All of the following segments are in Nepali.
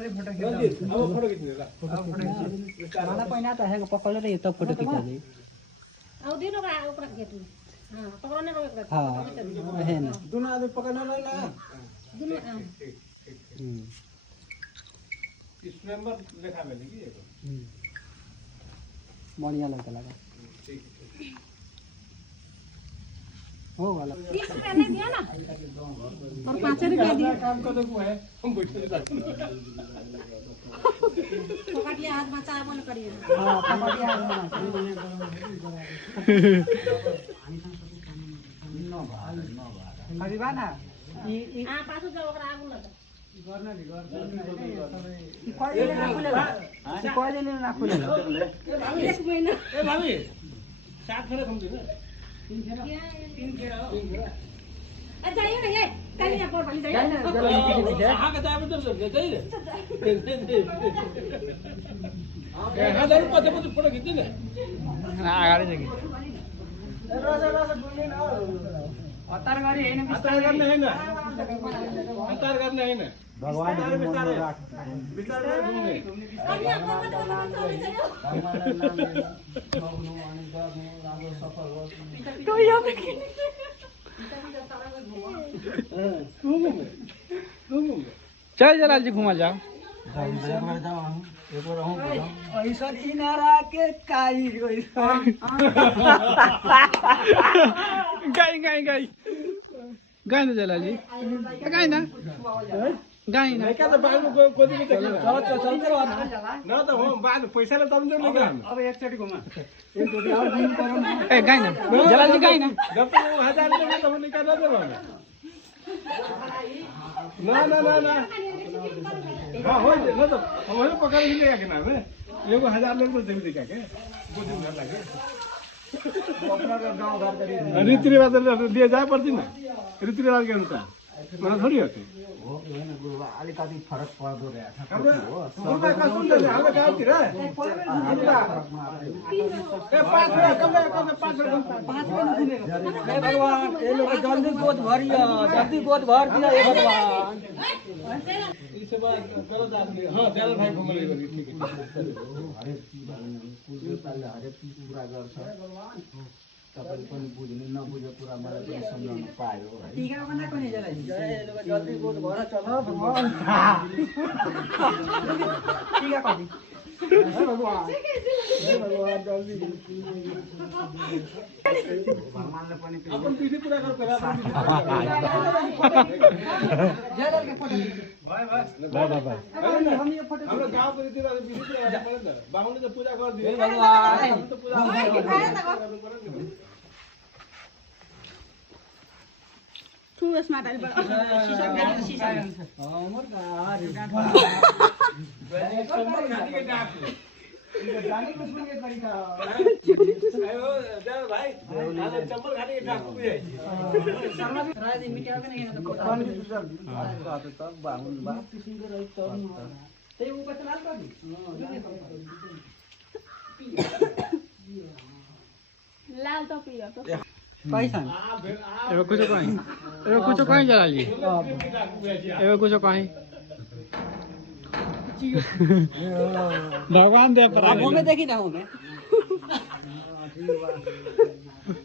मलाई पहिला त आएको पक्कलेर यो त फोटो खिच्दै आउँदिन ओकरा गेट हां पकड़ने रहो एकरा हां है ना दोनों आदमी पकड़ने रहे ना दुनु इस नंबर लिखा मैंने की ये बढ़िया लगता लगा हो वाला 30 रुपया नहीं दिया ना और 5 रुपया दिया काम कर दो है हम बैठे पकड़िया हाथ में चावल करिए हां पकड़िया खरीबा ना ई हां पाछो जाओ ओकरा आगु लगा गर्न नि कहिले नखुलेला कहिले नखुलेला एक महीना ए भाभी सात खेर कम दिन 3 खेर हो आ जाइए ना ये कल यहाँ पर भली जाइए कहाँ का जाए मतलब जाइए हाँ जरूर पता फोटो खींचे ना अगाडि देखि हतार गरी हैन हतार करना है ना हतार करना है ना भगवान की मन में राख विचार में घूमने कन्या पर मत चले जाओ कोई यहाँ पे चल जलाल जी घुमा जाओ ऐसा इनारा के काई गाई गाई गाई गाई ना जलाल जी गाई ना गाई ना क्या तो बाद में कोई भी चल ना तो हम बाद पैसा ले तब नहीं लेगा अब एकचोटी घुमा एकचोटी और दिन करो ना ए गाई ना जलाल जी गाई ना जब तक 1000 लेंगे तब निकाल दे ना हाँ हो ना तो हमें पकड़ ही लेगा ना मैं एगो 1000 लेंगे तो जल्दी क्या के 2 दिन घर लगे रीति रिवाज लिए जाए पड़ती ना रीति रिवाज के अनुसार मतलब थोड़ी होती अलिकति फरक पर्दो रहेछ हाम्रो का सुन ले हाम्रो गाउँ तिर ए 5 हे भगवान ये लोग जल्दी गोद भरिया जल्दी गोद भर दिया हे भगवान इसे बात करो जाके हां चल भाइ घुमले गरी ठीक है हरेक कुरा गर्छ तपाईले पनि बुझ्नु नबुझे कुरा मलाई पनि सम्झाउन पायो है टीका बनाएको नि जलाल जी ये लोग जल्दी गोद भर चल भगवान टीका कति हे भगवान जल्दी भगवानले पनि अपन पीछे पूरा कर करा जलाल के फोटो भाइ भाई हम ये फोटो हाम्रो गाउँ रीति रिवाज पीछे पूरा बाहुनले त पूजा गर्दियो हे भगवान हम त पूजा तू स्मार्ट आइल बड़ा शीशा हमर गाड़ी खाने के डाक जाने को सुन के तरीका आयो जय भाइ आज चप्पल खाने के डाक पुगे शर्मा भी राज मिटाओ के नहीं तो कौन की दूसरा तो तब बाहुन बा ते वो पतला कर दी लाल तो पियो तो पैसा एगो कुछो कहीं जलाल जी एगो कुछो कहीं भगवान दे पर आप हमें देखी ना हमें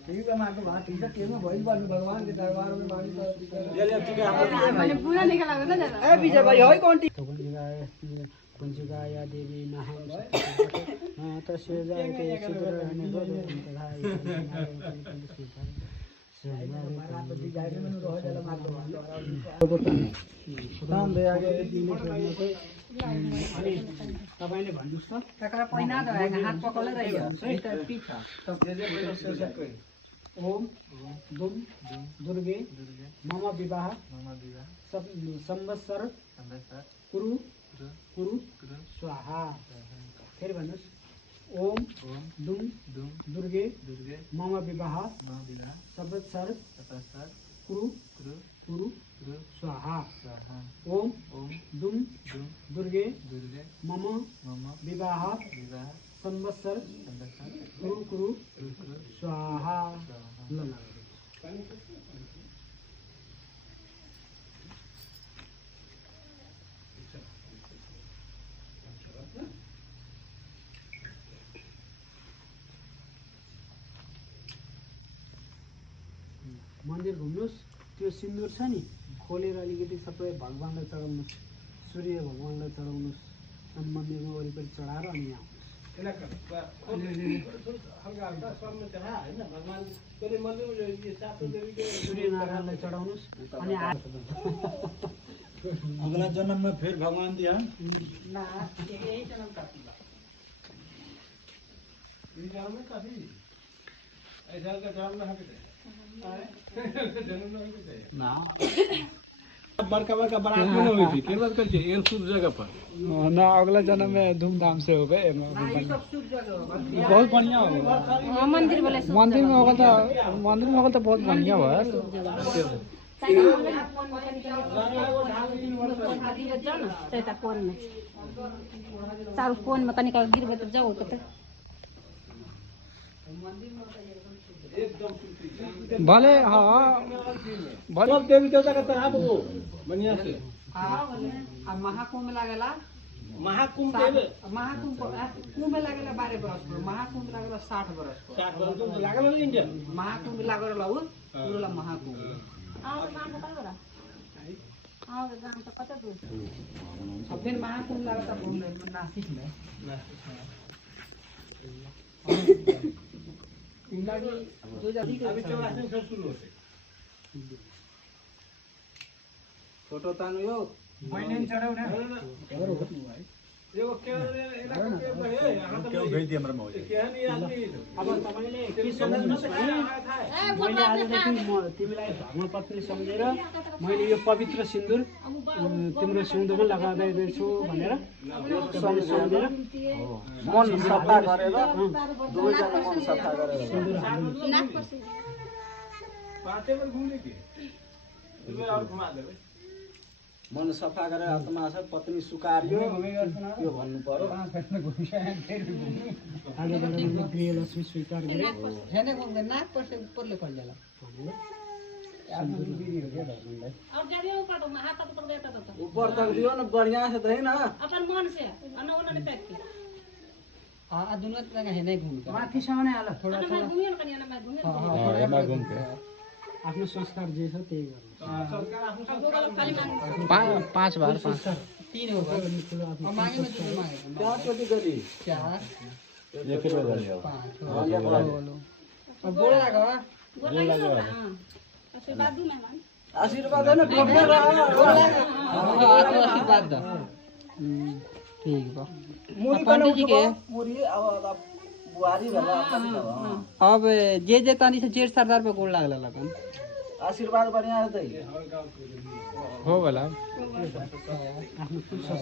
ठीक है मां तो बात ठीक है केमा भइल बानी भगवान के दरबार में बानी तो मैंने पूरा निकल आया था जरा ए विजय भाई होय कौन टी कुंजगाया देवी नहं तस्य जायते सिद्ध रहने को काम दे आगे दिने छोड्ने चाहिँ अनि तपाईले भन्नुस् त टकरा पहिना त हात पकले रहियो भित्र पिछा ओम दुम दुर्गे मम विवाह संवत्सर कुरु स्वाहा फेरि भन्नुस् ओम दुम दुर्गे मम विवाह संवत्सर कुरु स्वाहा ओम दुम दुर्गे मम विवाह संवत्सर कुरु स्वाहा मन्दिर घुम्नुहोस्, त्यो सिन्दुर छ नि खोलेर अलिकति सबै भगवान्लाई चढाउनुहोस्, सूर्य भगवान्लाई चढाउनुहोस्, अनि मन्दिरमा वरिपरि चढाएर अनि यहाँ सूर्यनारायणलाई चढाउनुहोस् अनि अगला जन्म में फिर भगवान दिया ना बड़का बड़का बारात में हुई थी के बात करके एक शुभ जगह पर ना अगला जन्म में धूमधाम से हो गए बहुत बढ़िया हो गया मंदिर बोले मंदिर में होगा तो बहुत बढ़िया हुआ चार फोन में कनिका गिरबे तो जाओ तो भले हाँ भले सब देवी देवता का तरह वो बढ़िया से महाकुंभ लागेला महाकुंभ महाकुंभ कुंभ लागेला 12 वर्ष को, महाकुंभ लागेला 60 वर्ष को, 60 वर्ष तो लागल है इंडिया महाकुंभ लागेला उ पुरोला महाकुंभ आओ गांव तो कहाँ आओ गांव तो कत दूर अब फिर महाकुंभ लागेला घूमने नासिक में अभी 84 में फिर शुरू होते फोटो तानु यो मैले नि चढाउ न यो के क्यों भेज दिया हमरा मौज के नि आदमी अब तपाईले के सम्झ्नुहुन्छ भने मैले आजदेखि म तिमीलाई धर्मपत्नी सम्झेर मैले यो पवित्र सिन्दुर तिम्रो सिन्दुरमा लगाउँदैछु भनेर सम्झेर मन सफा गरेर दुईजना मन सफा गरेर बाटे पर घूमने की इधर और घुमा देबे मन सफा गरेर आत्मा छ पत्नी सुकार्यो यो भन्नु पर्यो आजबाट मैले गृहलक्ष्मी स्वीकार गरेँ हेने घुम्दै नाक पर्से ऊपरले कर जाला और जाने ऊपर तो हाथ ऊपर देता तो ऊपर तक दियो न बढ़िया से दही ना अपन मन से अन उन्होंने पैक की दुनिया तक हेर्ने घुम्छ माथिसम्म नै हाल थोडा मैं घूमिए ना कन्या मैं घूमिए आफ्नो संस्कार जे छ त्यही गर्नु खाली मांग 5 बार 5 3 हो भयो मागे में दुई मागे क्या चोटी गरी 4 एक किलो गरी 5 अब गोड़ लाग्यो बोल लगे हां आशीर्वाद दू मेहमान आशीर्वाद हैन टोक्ने र आशीर्वाद द ठीक बा मुरी पंडित जी के मुरी अब बुहारी भला अब जे तानी से जेठ सरदार पे गोड़ लागला लगन आशीर्वाद बढ़िया है दही हो गला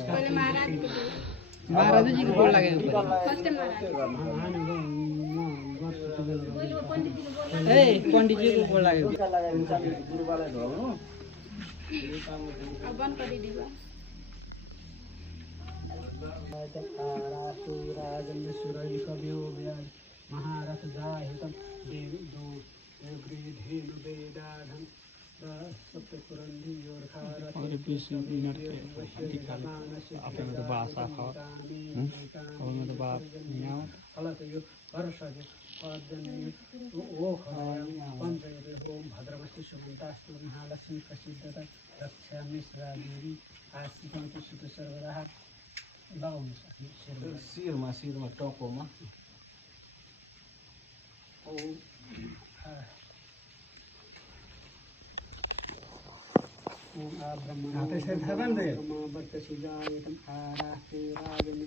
पहले महाराज को महाराज जी के गोड़ लागे फर्स्ट महाराज बोलो पंडित जी को बोल ए पंडित जी को गोड़ लागे टीका लगाए हुन्छ गुरु वाला ढोल्नु अब बंद कर दीजिए महारथ जाहितम देवी दो धेनु वेदाधम सप्तपुरंदी और खारथ और 20 मिनट के अपने में तो बड़ा साफ हो और में तो बड़ा नहीं आओ फलत यो वर्षज पदन ओ पंचयते ओम भद्रवस्ति सुमंतास्तु महालक्ष्मी प्रसिद्धता रक्षा मिश्रा देवी आशिकांत सुत सर्वराह लगाउनु सक्ने शिरमा टाउकोमा ओम आ ब्रह्मणा वर्तसुजायतम आरास्ते राजन